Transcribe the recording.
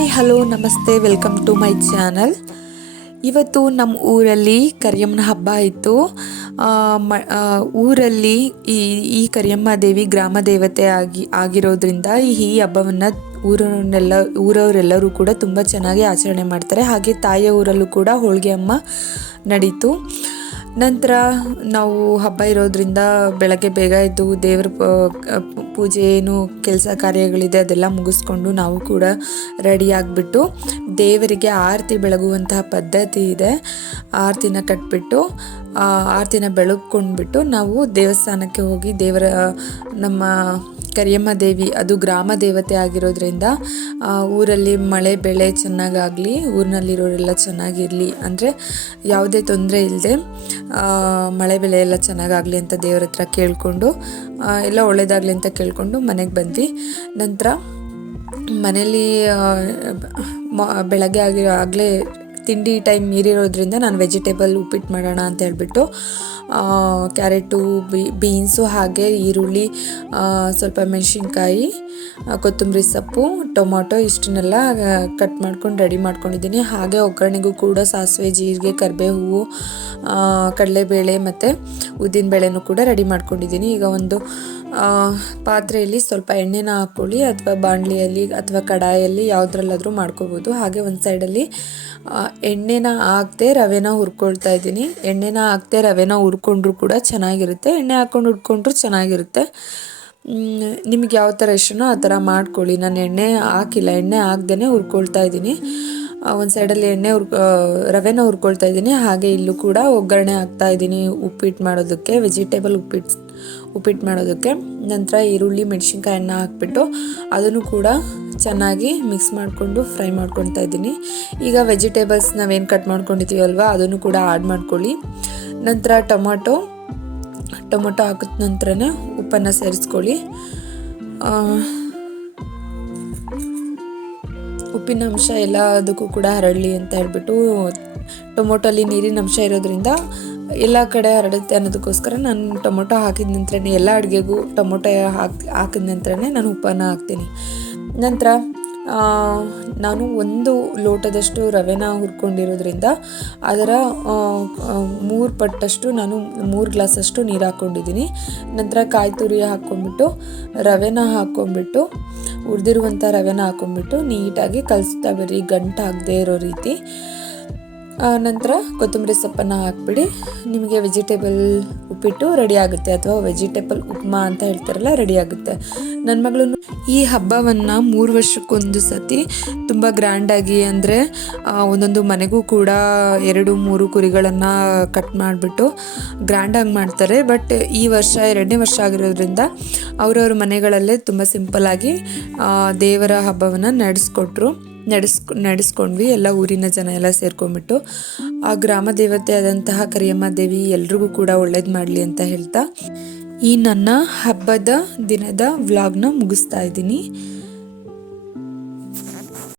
Hi, hello, ನಮಸ್ತೆ, welcome to my channel. ಇವತ್ತು ನಮ್ಮ ಊರಲ್ಲಿ ಕರಿಯಮ್ಮನ ಹಬ್ಬ ಇತ್ತು. ಮ ಊರಲ್ಲಿ ಈ ಈ ಕರಿಯಮ್ಮ ದೇವಿ ಗ್ರಾಮ ದೇವತೆ ಆಗಿ, ಆಗಿರೋದ್ರಿಂದ ಈ ಈ ಹಬ್ಬವನ್ನು ಊರನ್ನೆಲ್ಲ ಊರವರೆಲ್ಲರೂ ಕೂಡ ತುಂಬ ಚೆನ್ನಾಗಿ ಆಚರಣೆ ಮಾಡ್ತಾರೆ. ಹಾಗೆ ತಾಯಿಯ ಊರಲ್ಲೂ ಕೂಡ ಹೋಳಿಗೆ ಅಮ್ಮ ನಡೀತು. ನಂತರ ನಾವು ಹಬ್ಬ ಇರೋದ್ರಿಂದ ಬೆಳಗ್ಗೆ ಬೇಗ ಎದ್ದು ದೇವ್ರ ಪೂಜೆ ಏನು ಕೆಲಸ ಕಾರ್ಯಗಳಿದೆ ಅದೆಲ್ಲ ಮುಗಿಸ್ಕೊಂಡು ನಾವು ಕೂಡ ರೆಡಿ ಆಗಿಬಿಟ್ಟು ದೇವರಿಗೆ ಆರತಿ ಬೆಳಗುವಂತಹ ಪದ್ಧತಿ ಇದೆ. ಆರತಿನ ಕಟ್ಬಿಟ್ಟು ಆರತಿನ ಬೆಳಗ್ಕೊಂಡ್ಬಿಟ್ಟು ನಾವು ದೇವಸ್ಥಾನಕ್ಕೆ ಹೋಗಿ ದೇವರ, ನಮ್ಮ ಕರಿಯಮ್ಮ ದೇವಿ ಅದು ಗ್ರಾಮ ದೇವತೆ ಆಗಿರೋದ್ರಿಂದ ಊರಲ್ಲಿ ಮಳೆ, ಬೆಳೆ ಚೆನ್ನಾಗಾಗಲಿ, ಊರಿನಲ್ಲಿರೋರೆಲ್ಲ ಚೆನ್ನಾಗಿರಲಿ ಅಂದರೆ ಯಾವುದೇ ತೊಂದರೆ ಇಲ್ಲದೆ ಮಳೆ, ಬೆಳೆ ಎಲ್ಲ ಚೆನ್ನಾಗಾಗಲಿ ಅಂತ ದೇವ್ರ ಹತ್ರ ಕೇಳಿಕೊಂಡು ಎಲ್ಲ ಒಳ್ಳೆಯದಾಗಲಿ ಅಂತ ಕೇಳಿಕೊಂಡು ಮನೆಗೆ ಬಂದ್ವಿ. ನಂತರ ಮನೇಲಿ ಬೆಳಗ್ಗೆ ಆಗಿರೋ ಆಗಲೇ ತಿಂಡಿ ಟೈಮ್ ಮೀರಿರೋದ್ರಿಂದ ನಾನು ವೆಜಿಟೇಬಲ್ ಉಪ್ಪಿಟ್ಟು ಮಾಡೋಣ ಅಂತ ಹೇಳ್ಬಿಟ್ಟು ಕ್ಯಾರೆಟು ಬೀನ್ಸು ಹಾಗೆ ಈರುಳ್ಳಿ ಸ್ವಲ್ಪ ಮೆಣಸಿನ್ಕಾಯಿ ಕೊತ್ತಂಬರಿ ಸೊಪ್ಪು, ಟೊಮೊಟೊ ಇಷ್ಟನ್ನೆಲ್ಲ ಕಟ್ ಮಾಡ್ಕೊಂಡು ರೆಡಿ ಮಾಡ್ಕೊಂಡಿದ್ದೀನಿ. ಹಾಗೆ ಒಗ್ಗರಣೆಗೂ ಕೂಡ ಸಾಸಿವೆ, ಜೀರಿಗೆ, ಕರಿಬೇವು ಕಡಲೆಬೇಳೆ ಮತ್ತು ಉದ್ದಿನಬೇಳೆನೂ ಕೂಡ ರೆಡಿ ಮಾಡ್ಕೊಂಡಿದ್ದೀನಿ. ಈಗ ಒಂದು ಪಾತ್ರೆಯಲ್ಲಿ ಸ್ವಲ್ಪ ಎಣ್ಣೆನ ಹಾಕ್ಕೊಳ್ಳಿ ಅಥವಾ ಬಾಣಲಿಯಲ್ಲಿ ಅಥವಾ ಕಡಾಯಲ್ಲಿ ಯಾವುದ್ರಲ್ಲಾದರೂ ಮಾಡ್ಕೋಬೋದು. ಹಾಗೆ ಒಂದು ಸೈಡಲ್ಲಿ ಎಣ್ಣೆನ ಹಾಕ್ದೆ ರವೆನ ಹುರ್ಕೊಳ್ತಾ ಇದ್ದೀನಿ. ಎಣ್ಣೆನ ಹಾಕ್ದೆ ರವೆನ ಹುರ್ಕೊಂಡ್ರು ಕೂಡ ಚೆನ್ನಾಗಿರುತ್ತೆ. ಎಣ್ಣೆ ಹಾಕ್ಕೊಂಡು ಹುರ್ಕೊಂಡ್ರು ಚೆನ್ನಾಗಿರುತ್ತೆ. ನಿಮ್ಗೆ ಯಾವ ಥರ ಇಷ್ಟನೋ ಆ ಥರ ಮಾಡ್ಕೊಳ್ಳಿ. ನಾನು ಎಣ್ಣೆ ಹಾಕಿಲ್ಲ, ಎಣ್ಣೆ ಹಾಕ್ದೇ ಹುರ್ಕೊಳ್ತಾ ಇದ್ದೀನಿ. ಒಂದು ಸೈಡಲ್ಲಿ ಎಣ್ಣೆ ಹುರ್ ರವೆನ ಹುರ್ಕೊಳ್ತಾ ಇದ್ದೀನಿ. ಹಾಗೆ ಇಲ್ಲೂ ಕೂಡ ಒಗ್ಗರಣೆ ಹಾಕ್ತಾ ಇದ್ದೀನಿ ಉಪ್ಪಿಟ್ಟು ಮಾಡೋದಕ್ಕೆ ವೆಜಿಟೇಬಲ್ ಉಪ್ಪಿಟ್ಟು ಉಪ್ಪಿಟ್ಟು ಮಾಡೋದಕ್ಕೆ. ನಂತರ ಈರುಳ್ಳಿ ಮೆಣಸಿನ್ಕಾಯನ್ನ ಹಾಕ್ಬಿಟ್ಟು ಅದನ್ನು ಕೂಡ ಚೆನ್ನಾಗಿ ಮಿಕ್ಸ್ ಮಾಡಿಕೊಂಡು ಫ್ರೈ ಮಾಡ್ಕೊಳ್ತಾ ಇದ್ದೀನಿ. ಈಗ ವೆಜಿಟೇಬಲ್ಸ್ ನಾವೇನು ಕಟ್ ಮಾಡ್ಕೊಂಡಿದ್ದೀವಲ್ವ ಅದನ್ನು ಕೂಡ ಆ್ಯಡ್ ಮಾಡ್ಕೊಳ್ಳಿ. ನಂತರ ಟೊಮೊಟೊ ಟೊಮೊಟೊ ಹಾಕಿದ ನಂತರನೇ ಉಪ್ಪನ್ನು ಸೇರಿಸ್ಕೊಳ್ಳಿ. ಉಪ್ಪಿನ ಅಂಶ ಎಲ್ಲ ಅದಕ್ಕೂ ಕೂಡ ಹರಡಲಿ ಅಂತ ಹೇಳ್ಬಿಟ್ಟು ಟೊಮೊಟೊಲಿ ನೀರಿನ ಅಂಶ ಇರೋದ್ರಿಂದ ಎಲ್ಲ ಕಡೆ ಹರಡುತ್ತೆ ಅನ್ನೋದಕ್ಕೋಸ್ಕರ ನಾನು ಟೊಮೊಟೊ ಹಾಕಿದ ನಂತರನೇ ಎಲ್ಲ ಅಡುಗೆಗೂ ಟೊಮೊಟೊ ಹಾಕಿ, ಹಾಕಿದ ನಂತರನೇ ನಾನು ಉಪ್ಪನ್ನು ಹಾಕ್ತೀನಿ. ನಂತರ ನಾನು ಒಂದು ಲೋಟದಷ್ಟು ರವೆನ ಹುರ್ಕೊಂಡಿರೋದ್ರಿಂದ ಅದರ ಮೂರು ಪಟ್ಟಷ್ಟು ನಾನು ಮೂರು ಗ್ಲಾಸಷ್ಟು ನೀರು ಹಾಕ್ಕೊಂಡಿದ್ದೀನಿ ನಂತರ ಕಾಯಿ ತುರಿ ಹಾಕ್ಕೊಂಡ್ಬಿಟ್ಟು ರವೆನ ಹಾಕ್ಕೊಂಡ್ಬಿಟ್ಟು ಉರಿದಿರುವಂಥ ರವೆನ ಹಾಕ್ಕೊಂಡ್ಬಿಟ್ಟು ನೀಟಾಗಿ ಕಲಿಸ್ತಾ ಬರ್ರಿ. ಗಂಟು ಆಗದೆ ಇರೋ ರೀತಿ. ನಂತರ ಕೊತ್ತಂಬರಿ ಸೊಪ್ಪನ್ನು ಹಾಕ್ಬಿಡಿ. ನಿಮಗೆ ವೆಜಿಟೇಬಲ್ ಉಪ್ಪಿಟ್ಟು ರೆಡಿ ಆಗುತ್ತೆ ಅಥವಾ ವೆಜಿಟೇಬಲ್ ಉಪ್ಮಾ ಅಂತ ಹೇಳ್ತಾರಲ್ಲ ರೆಡಿ ಆಗುತ್ತೆ. ನನ್ನ ಮಗಳು ಈ ಹಬ್ಬವನ್ನು ಮೂರು ವರ್ಷಕ್ಕೊಂದು ಸತಿ ತುಂಬ ಗ್ರ್ಯಾಂಡಾಗಿ ಅಂದರೆ ಒಂದೊಂದು ಮನೆಗೂ ಕೂಡ ಎರಡು, ಮೂರು ಕುರಿಗಳನ್ನು ಕಟ್ ಮಾಡಿಬಿಟ್ಟು ಗ್ರ್ಯಾಂಡಾಗಿ ಮಾಡ್ತಾರೆ. ಬಟ್ ಈ ವರ್ಷ, ಎರಡನೇ ವರ್ಷ ಆಗಿರೋದ್ರಿಂದ ಅವರವ್ರ ಮನೆಗಳಲ್ಲೇ ತುಂಬ ಆಗಿ ದೇವರ ಹಬ್ಬವನ್ನು ನಡೆಸ್ಕೊಟ್ರು. ನಡೆಸ್ ನಡೆಸ್ಕೊಂಡ್ವಿ. ಎಲ್ಲ ಊರಿನ ಜನ ಎಲ್ಲ ಸೇರ್ಕೊಂಡ್ಬಿಟ್ಟು, ಆ ಗ್ರಾಮ ದೇವತೆ ಆದಂತಹ ಕರಿಯಮ್ಮ ದೇವಿ ಎಲ್ರಿಗೂ ಕೂಡ ಒಳ್ಳೇದು ಮಾಡಲಿ ಅಂತ ಹೇಳ್ತಾ, ಈ ನನ್ನ ಹಬ್ಬದ ದಿನದ ವ್ಲಾಗ್ನ ಮುಗಿಸ್ತಾ ಇದ್ದೀನಿ.